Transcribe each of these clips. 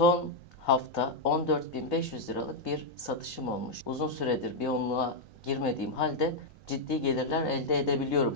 Son hafta 14.500 liralık bir satışım olmuş. Uzun süredir bir onluğa girmediğim halde ciddi gelirler elde edebiliyorum.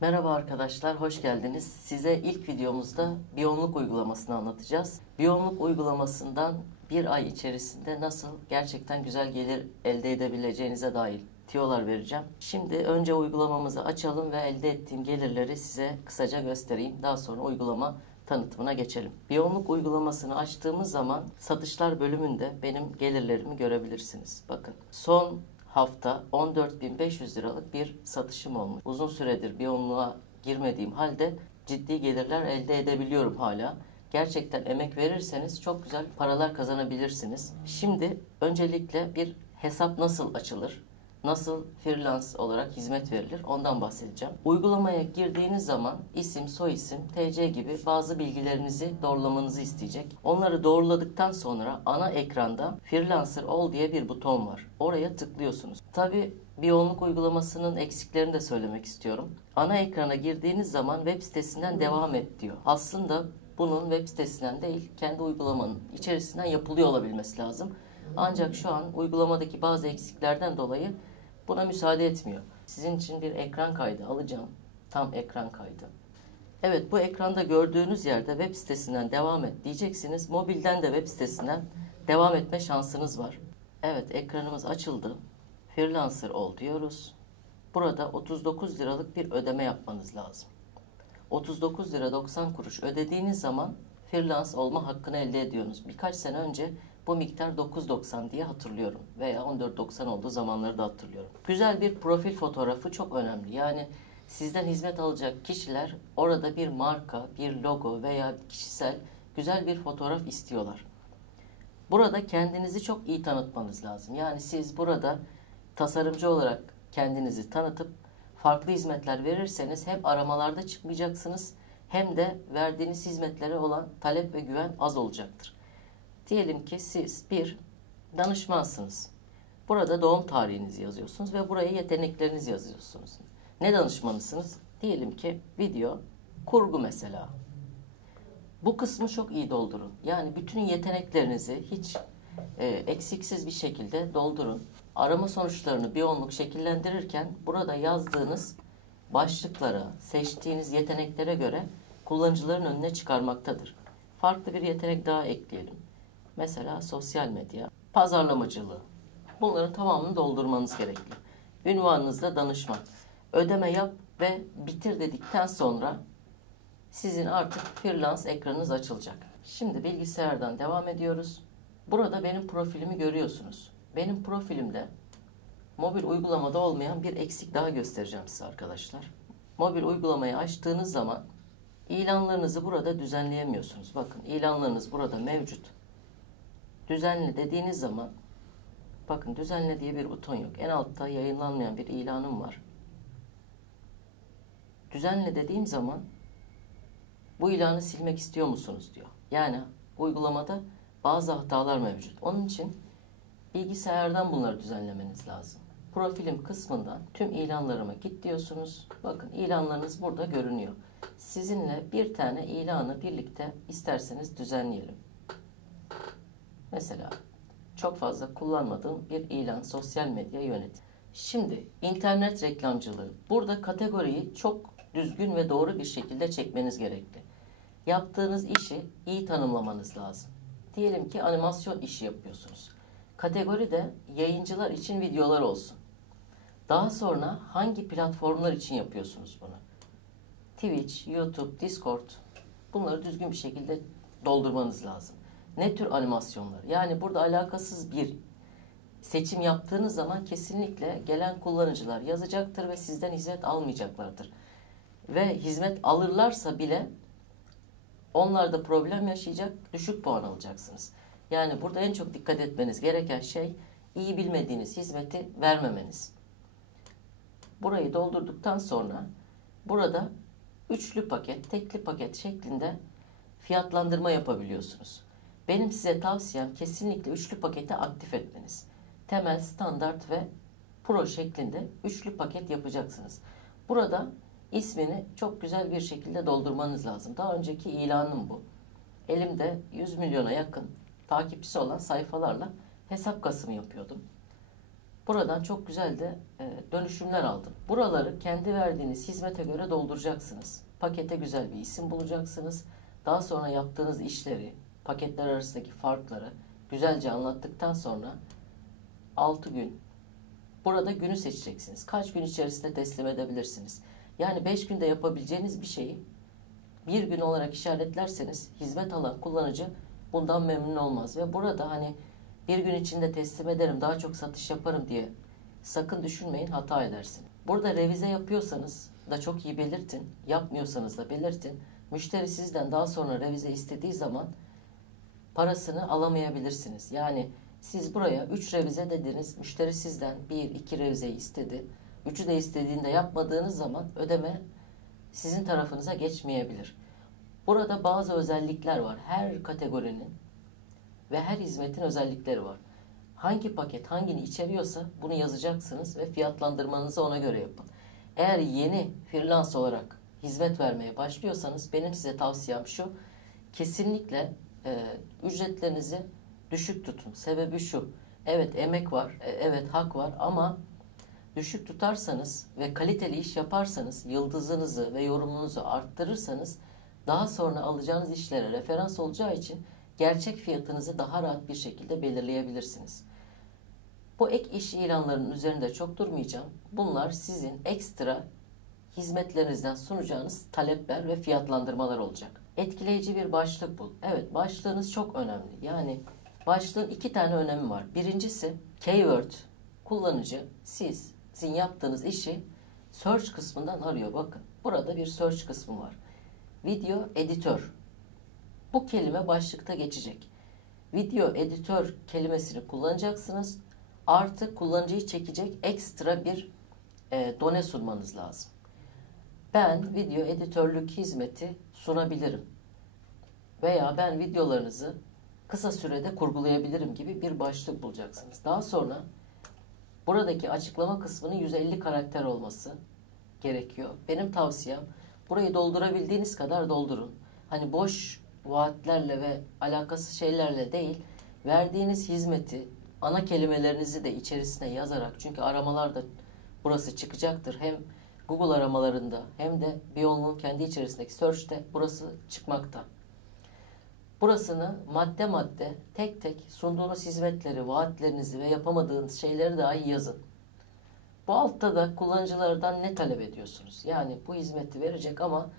Merhaba arkadaşlar, hoş geldiniz. Size ilk videomuzda Biyonluk uygulamasını anlatacağız. Biyonluk uygulamasından bir ay içerisinde nasıl gerçekten güzel gelir elde edebileceğinize dair tiyolar vereceğim. Şimdi önce uygulamamızı açalım ve elde ettiğim gelirleri size kısaca göstereyim. Daha sonra uygulama tanıtımına geçelim. Biyonluk uygulamasını açtığımız zaman satışlar bölümünde benim gelirlerimi görebilirsiniz. Bakın, son hafta 14.500 liralık bir satışım olmuş. Uzun süredir bir onluğa girmediğim halde ciddi gelirler elde edebiliyorum hala. Gerçekten emek verirseniz çok güzel paralar kazanabilirsiniz. Şimdi öncelikle bir hesap nasıl açılır? Nasıl freelance olarak hizmet verilir? Ondan bahsedeceğim. Uygulamaya girdiğiniz zaman isim, soyisim, TC gibi bazı bilgilerinizi doğrulamanızı isteyecek. Onları doğruladıktan sonra ana ekranda Freelancer ol diye bir buton var. Oraya tıklıyorsunuz. Tabii Biyonluk uygulamasının eksiklerini de söylemek istiyorum. Ana ekrana girdiğiniz zaman web sitesinden devam et diyor. Aslında bunun web sitesinden değil, kendi uygulamanın içerisinden yapılıyor olabilmesi lazım. Ancak şu an uygulamadaki bazı eksiklerden dolayı buna müsaade etmiyor. Sizin için bir ekran kaydı alacağım. Tam ekran kaydı. Evet, bu ekranda gördüğünüz yerde web sitesinden devam et diyeceksiniz. Mobilden de web sitesinden devam etme şansınız var. Evet, ekranımız açıldı. Freelancer ol diyoruz. Burada 39 liralık bir ödeme yapmanız lazım. 39 lira 90 kuruş ödediğiniz zaman freelance olma hakkını elde ediyorsunuz. Birkaç sene önce bu miktar 9.90 diye hatırlıyorum veya 14.90 olduğu zamanları da hatırlıyorum. Güzel bir profil fotoğrafı çok önemli. Yani sizden hizmet alacak kişiler orada bir marka, bir logo veya kişisel güzel bir fotoğraf istiyorlar. Burada kendinizi çok iyi tanıtmanız lazım. Yani siz burada tasarımcı olarak kendinizi tanıtıp farklı hizmetler verirseniz hem aramalarda çıkmayacaksınız hem de verdiğiniz hizmetlere olan talep ve güven az olacaktır. Diyelim ki siz bir danışmansınız. Burada doğum tarihinizi yazıyorsunuz ve buraya yeteneklerinizi yazıyorsunuz. Ne danışmanısınız? Diyelim ki video, kurgu mesela. Bu kısmı çok iyi doldurun. Yani bütün yeteneklerinizi hiç eksiksiz bir şekilde doldurun. Arama sonuçlarını Biyonluk şekillendirirken burada yazdığınız başlıklara, seçtiğiniz yeteneklere göre kullanıcıların önüne çıkarmaktadır. Farklı bir yetenek daha ekleyelim. Mesela sosyal medya, pazarlamacılığı. Bunların tamamını doldurmanız gerekli. Ünvanınızda danışman. Ödeme yap ve bitir dedikten sonra sizin artık freelance ekranınız açılacak. Şimdi bilgisayardan devam ediyoruz. Burada benim profilimi görüyorsunuz. Benim profilimde mobil uygulamada olmayan bir eksik daha göstereceğim size arkadaşlar. Mobil uygulamayı açtığınız zaman ilanlarınızı burada düzenleyemiyorsunuz. Bakın, ilanlarınız burada mevcut. Düzenle dediğiniz zaman bakın, düzenle diye bir buton yok. En altta yayınlanmayan bir ilanım var. Düzenle dediğim zaman bu ilanı silmek istiyor musunuz diyor. Yani uygulamada bazı hatalar mevcut. Onun için bilgisayardan bunları düzenlemeniz lazım. Profilim kısmından tüm ilanlarıma git diyorsunuz. Bakın, ilanlarınız burada görünüyor. Sizinle bir tane ilanı birlikte isterseniz düzenleyelim. Mesela çok fazla kullanmadığım bir ilan, sosyal medya yönetim. Şimdi internet reklamcılığı. Burada kategoriyi çok düzgün ve doğru bir şekilde çekmeniz gerekli. Yaptığınız işi iyi tanımlamanız lazım. Diyelim ki animasyon işi yapıyorsunuz. Kategori de yayıncılar için videolar olsun. Daha sonra hangi platformlar için yapıyorsunuz bunu? Twitch, YouTube, Discord. Bunları düzgün bir şekilde doldurmanız lazım. Ne tür animasyonlar? Yani burada alakasız bir seçim yaptığınız zaman kesinlikle gelen kullanıcılar yazacaktır ve sizden hizmet almayacaklardır. Ve hizmet alırlarsa bile onlar da problem yaşayacak, düşük puan alacaksınız. Yani burada en çok dikkat etmeniz gereken şey iyi bilmediğiniz hizmeti vermemeniz. Burayı doldurduktan sonra burada üçlü paket, tekli paket şeklinde fiyatlandırma yapabiliyorsunuz. Benim size tavsiyem kesinlikle üçlü paketi aktif etmeniz. Temel, standart ve Pro şeklinde üçlü paket yapacaksınız. Burada ismini çok güzel bir şekilde doldurmanız lazım. Daha önceki ilanım bu. Elimde 100 milyona yakın takipçisi olan sayfalarla hesap kasımı yapıyordum. Buradan çok güzel de dönüşümler aldım. Buraları kendi verdiğiniz hizmete göre dolduracaksınız. Pakete güzel bir isim bulacaksınız. Daha sonra yaptığınız işleri, paketler arasındaki farkları güzelce anlattıktan sonra 6 gün, burada günü seçeceksiniz. Kaç gün içerisinde teslim edebilirsiniz? Yani 5 günde yapabileceğiniz bir şeyi bir gün olarak işaretlerseniz hizmet alan kullanıcı bundan memnun olmaz. Ve burada hani bir gün içinde teslim ederim, daha çok satış yaparım diye sakın düşünmeyin, hata edersin. Burada revize yapıyorsanız da çok iyi belirtin. Yapmıyorsanız da belirtin. Müşteri sizden daha sonra revize istediği zaman parasını alamayabilirsiniz. Yani siz buraya 3 revize dediniz. Müşteri sizden 1-2 revizeyi istedi. 3'ü de istediğinde yapmadığınız zaman ödeme sizin tarafınıza geçmeyebilir. Burada bazı özellikler var. Her kategorinin ve her hizmetin özellikleri var. Hangi paket hangini içeriyorsa bunu yazacaksınız ve fiyatlandırmanızı ona göre yapın. Eğer yeni freelance olarak hizmet vermeye başlıyorsanız benim size tavsiyem şu: kesinlikle ücretlerinizi düşük tutun. Sebebi şu: evet emek var, evet hak var ama düşük tutarsanız ve kaliteli iş yaparsanız, yıldızınızı ve yorumunuzu arttırırsanız daha sonra alacağınız işlere referans olacağı için gerçek fiyatınızı daha rahat bir şekilde belirleyebilirsiniz. Bu ek iş ilanlarının üzerinde çok durmayacağım. Bunlar sizin ekstra hizmetlerinizden sunacağınız talepler ve fiyatlandırmalar olacak. Etkileyici bir başlık bul. Evet, başlığınız çok önemli. Yani başlığın 2 tane önemi var. Birincisi, keyword kullanıcı sizin yaptığınız işi search kısmından arıyor. Bakın burada bir search kısmı var. Video editör. Bu kelime başlıkta geçecek. Video editör kelimesini kullanacaksınız. Artı kullanıcıyı çekecek ekstra bir done sunmanız lazım. Ben video editörlük hizmeti sunabilirim. Veya ben videolarınızı kısa sürede kurgulayabilirim gibi bir başlık bulacaksınız. Daha sonra buradaki açıklama kısmının 150 karakter olması gerekiyor. Benim tavsiyem, burayı doldurabildiğiniz kadar doldurun. Hani boş vaatlerle ve alakasız şeylerle değil, verdiğiniz hizmeti, ana kelimelerinizi de içerisine yazarak, çünkü aramalarda burası çıkacaktır. Hem Google aramalarında hem de Biyonlu'nun kendi içerisindeki search'te burası çıkmakta. Burasını madde madde tek tek sunduğunuz hizmetleri, vaatlerinizi ve yapamadığınız şeyleri dahi yazın. Bu altta da kullanıcılardan ne talep ediyorsunuz? Yani bu hizmeti verecek ama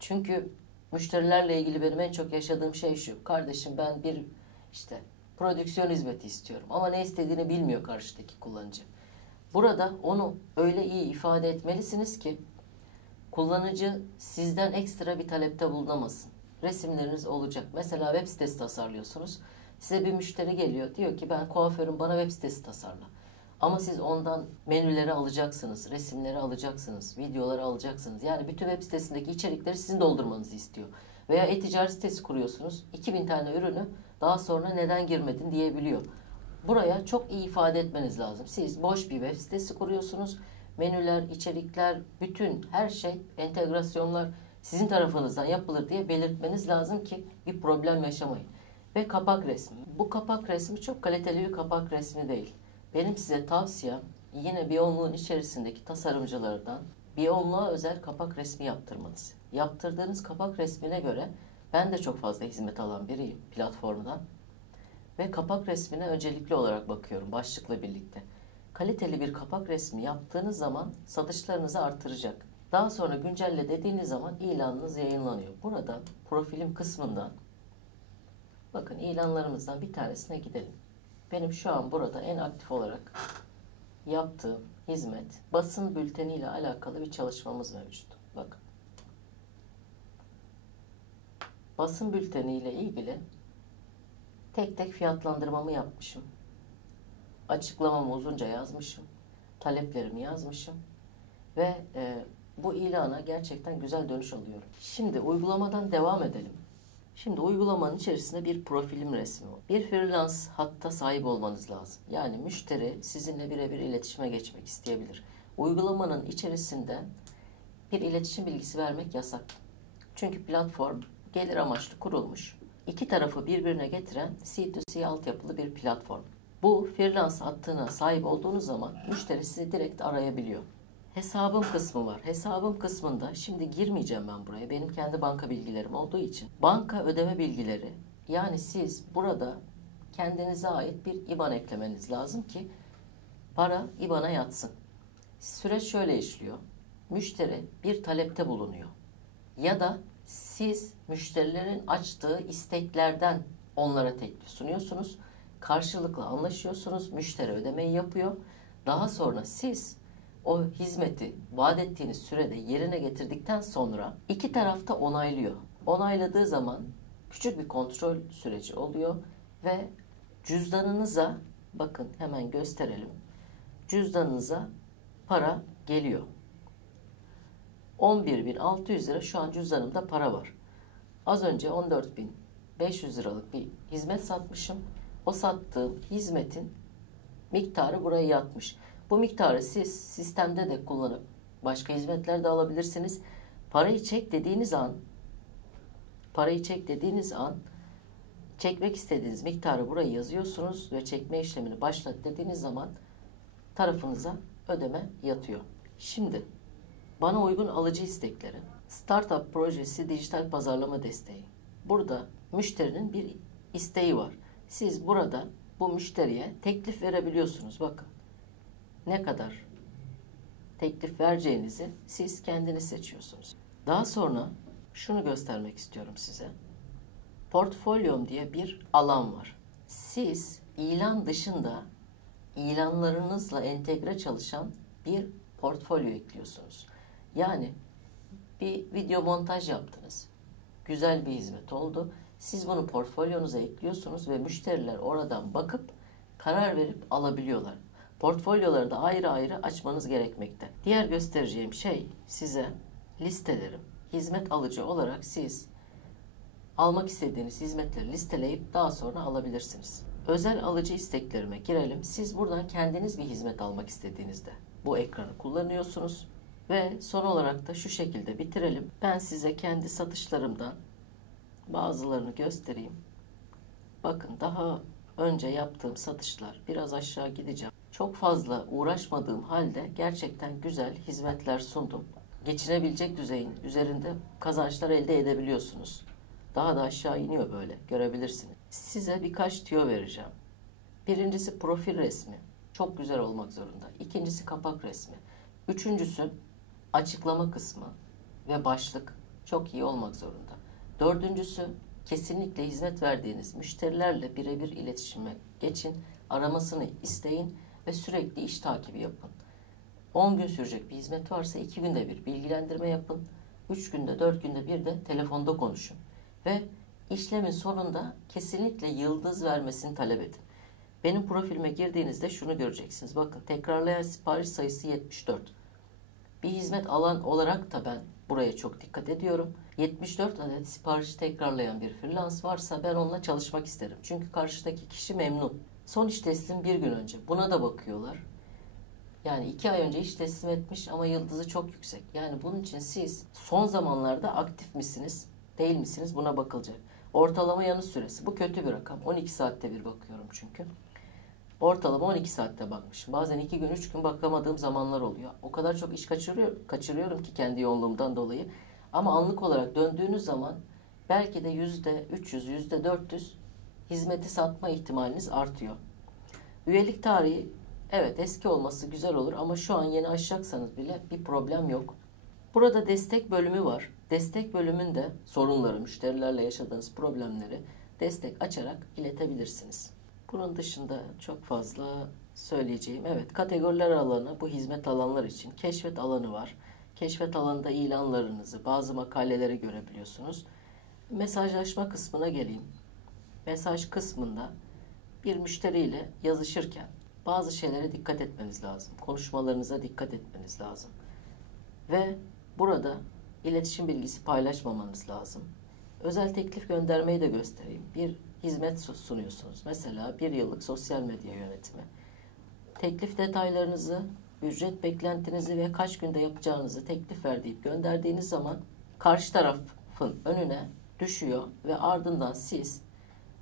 çünkü müşterilerle ilgili benim en çok yaşadığım şey şu: kardeşim ben bir prodüksiyon hizmeti istiyorum ama ne istediğini bilmiyor karşıdaki kullanıcı. Burada onu öyle iyi ifade etmelisiniz ki kullanıcı sizden ekstra bir talepte bulunamasın. Resimleriniz olacak. Mesela web sitesi tasarlıyorsunuz. Size bir müşteri geliyor. Diyor ki ben kuaförüm, bana web sitesi tasarla. Ama siz ondan menüleri alacaksınız, resimleri alacaksınız, videoları alacaksınız. Yani bütün web sitesindeki içerikleri sizin doldurmanızı istiyor. Veya e-ticaret sitesi kuruyorsunuz. 2000 tane ürünü daha sonra neden girmedin diyebiliyor. Buraya çok iyi ifade etmeniz lazım. Siz boş bir web sitesi kuruyorsunuz. Menüler, içerikler, bütün her şey, entegrasyonlar sizin tarafınızdan yapılır diye belirtmeniz lazım ki bir problem yaşamayın. Ve kapak resmi. Bu kapak resmi çok kaliteli bir kapak resmi değil. Benim size tavsiyem, yine Biyonlu'nun içerisindeki tasarımcılardan Biyonlu'ya özel kapak resmi yaptırmanız. Yaptırdığınız kapak resmine göre ben de çok fazla hizmet alan biriyim platformdan. Ve kapak resmine öncelikli olarak bakıyorum başlıkla birlikte. Kaliteli bir kapak resmi yaptığınız zaman satışlarınızı artıracak. Daha sonra güncelle dediğiniz zaman ilanınız yayınlanıyor. Buradan profilim kısmından bakın, ilanlarımızdan bir tanesine gidelim. Benim şu an burada en aktif olarak yaptığım hizmet basın bülteni ile alakalı bir çalışmamız mevcut. Bakın. Basın bülteni ile ilgili tek tek fiyatlandırmamı yapmışım. Açıklamamı uzunca yazmışım. Taleplerimi yazmışım. Ve bu ilana gerçekten güzel dönüş alıyorum. Şimdi uygulamadan devam edelim. Şimdi uygulamanın içerisinde bir profilim resmi var. Bir freelance hatta sahip olmanız lazım. Yani müşteri sizinle birebir iletişime geçmek isteyebilir. Uygulamanın içerisinden bir iletişim bilgisi vermek yasak. Çünkü platform gelir amaçlı kurulmuş. İki tarafı birbirine getiren C2C altyapılı bir platform. Bu freelance hattına sahip olduğunuz zaman müşteri sizi direkt arayabiliyor. Hesabım kısmı var. Hesabım kısmında şimdi girmeyeceğim ben buraya. Benim kendi banka bilgilerim olduğu için. Banka ödeme bilgileri, yani siz burada kendinize ait bir IBAN eklemeniz lazım ki para IBAN'a yatsın. Süreç şöyle işliyor. Müşteri bir talepte bulunuyor. Ya da siz müşterilerin açtığı isteklerden onlara teklif sunuyorsunuz. Karşılıklı anlaşıyorsunuz. Müşteri ödemeyi yapıyor. Daha sonra siz o hizmeti vaat ettiğiniz sürede yerine getirdikten sonra iki taraf da onaylıyor. Onayladığı zaman küçük bir kontrol süreci oluyor ve cüzdanınıza, bakın hemen gösterelim, cüzdanınıza para geliyor. 11.600 lira şu an cüzdanımda para var. Az önce 14.500 liralık bir hizmet satmışım. O sattığım hizmetin miktarı buraya yatmış. Bu miktarı siz sistemde de kullanıp başka hizmetler de alabilirsiniz. Parayı çek dediğiniz an çekmek istediğiniz miktarı buraya yazıyorsunuz ve çekme işlemini başlat dediğiniz zaman tarafınıza ödeme yatıyor. Şimdi bana uygun alıcı istekleri, startup projesi, dijital pazarlama desteği. Burada müşterinin bir isteği var. Siz burada bu müşteriye teklif verebiliyorsunuz. Bakın ne kadar teklif vereceğinizi siz kendiniz seçiyorsunuz. Daha sonra şunu göstermek istiyorum size. Portfolyom diye bir alan var. Siz ilan dışında ilanlarınızla entegre çalışan bir portfolyo ekliyorsunuz. Yani bir video montaj yaptınız. Güzel bir hizmet oldu. Siz bunu portfolyonuza ekliyorsunuz ve müşteriler oradan bakıp karar verip alabiliyorlar. Portfolyoları da ayrı ayrı açmanız gerekmekte. Diğer göstereceğim şey size listelerim. Hizmet alıcı olarak siz almak istediğiniz hizmetleri listeleyip daha sonra alabilirsiniz. Özel alıcı isteklerime girelim. Siz buradan kendiniz bir hizmet almak istediğinizde bu ekranı kullanıyorsunuz. Ve son olarak da şu şekilde bitirelim. Ben size kendi satışlarımdan bazılarını göstereyim. Bakın daha önce yaptığım satışlar, biraz aşağı gideceğim. Çok fazla uğraşmadığım halde gerçekten güzel hizmetler sundum. Geçinebilecek düzeyin üzerinde kazançlar elde edebiliyorsunuz. Daha da aşağı iniyor böyle, görebilirsiniz. Size birkaç tüyo vereceğim. Birincisi profil resmi. Çok güzel olmak zorunda. İkincisi kapak resmi. Üçüncüsü açıklama kısmı ve başlık çok iyi olmak zorunda. Dördüncüsü kesinlikle hizmet verdiğiniz müşterilerle birebir iletişime geçin, aramasını isteyin ve sürekli iş takibi yapın. 10 gün sürecek bir hizmet varsa 2 günde bir bilgilendirme yapın. 3 günde, 4 günde bir de telefonda konuşun. Ve işlemin sonunda kesinlikle yıldız vermesini talep edin. Benim profilime girdiğinizde şunu göreceksiniz. Bakın tekrarlayan sipariş sayısı 74. Bir hizmet alan olarak da ben buraya çok dikkat ediyorum. 74 adet siparişi tekrarlayan bir freelance varsa ben onunla çalışmak isterim. Çünkü karşıdaki kişi memnun. Son iş teslim bir gün önce. Buna da bakıyorlar. Yani 2 ay önce iş teslim etmiş ama yıldızı çok yüksek. Yani bunun için siz son zamanlarda aktif misiniz, değil misiniz buna bakılacak. Ortalama yanıt süresi. Bu kötü bir rakam. 12 saatte bir bakıyorum çünkü. Ortalama 12 saatte bakmışım. Bazen 2 gün 3 gün bakamadığım zamanlar oluyor. O kadar çok iş kaçırıyorum ki kendi yoğunluğumdan dolayı. Ama anlık olarak döndüğünüz zaman belki de %300, %400 hizmeti satma ihtimaliniz artıyor. Üyelik tarihi evet eski olması güzel olur ama şu an yeni açacaksanız bile bir problem yok. Burada destek bölümü var. Destek bölümünde sorunları, müşterilerle yaşadığınız problemleri destek açarak iletebilirsiniz. Bunun dışında çok fazla söyleyeceğim. Evet, kategoriler alanı bu hizmet alanlar için. Keşfet alanı var. Keşfet alanında ilanlarınızı, bazı makaleleri görebiliyorsunuz. Mesajlaşma kısmına geleyim. Mesaj kısmında bir müşteriyle yazışırken bazı şeylere dikkat etmeniz lazım. Konuşmalarınıza dikkat etmeniz lazım. Ve burada iletişim bilgisi paylaşmamanız lazım. Özel teklif göndermeyi de göstereyim. Bir hizmet sunuyorsunuz. Mesela 1 yıllık sosyal medya yönetimi. Teklif detaylarınızı, ücret beklentinizi ve kaç günde yapacağınızı teklif ver deyip gönderdiğiniz zaman karşı tarafın önüne düşüyor ve ardından siz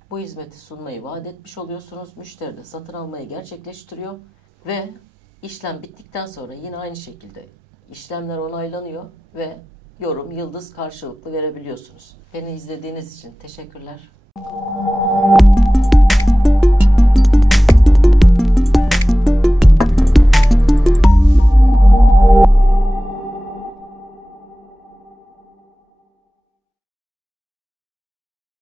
bu hizmeti sunmayı vaat etmiş oluyorsunuz. Müşteri de satın almayı gerçekleştiriyor ve işlem bittikten sonra yine aynı şekilde işlemler onaylanıyor ve yorum, yıldız karşılıklı verebiliyorsunuz. Beni izlediğiniz için teşekkürler.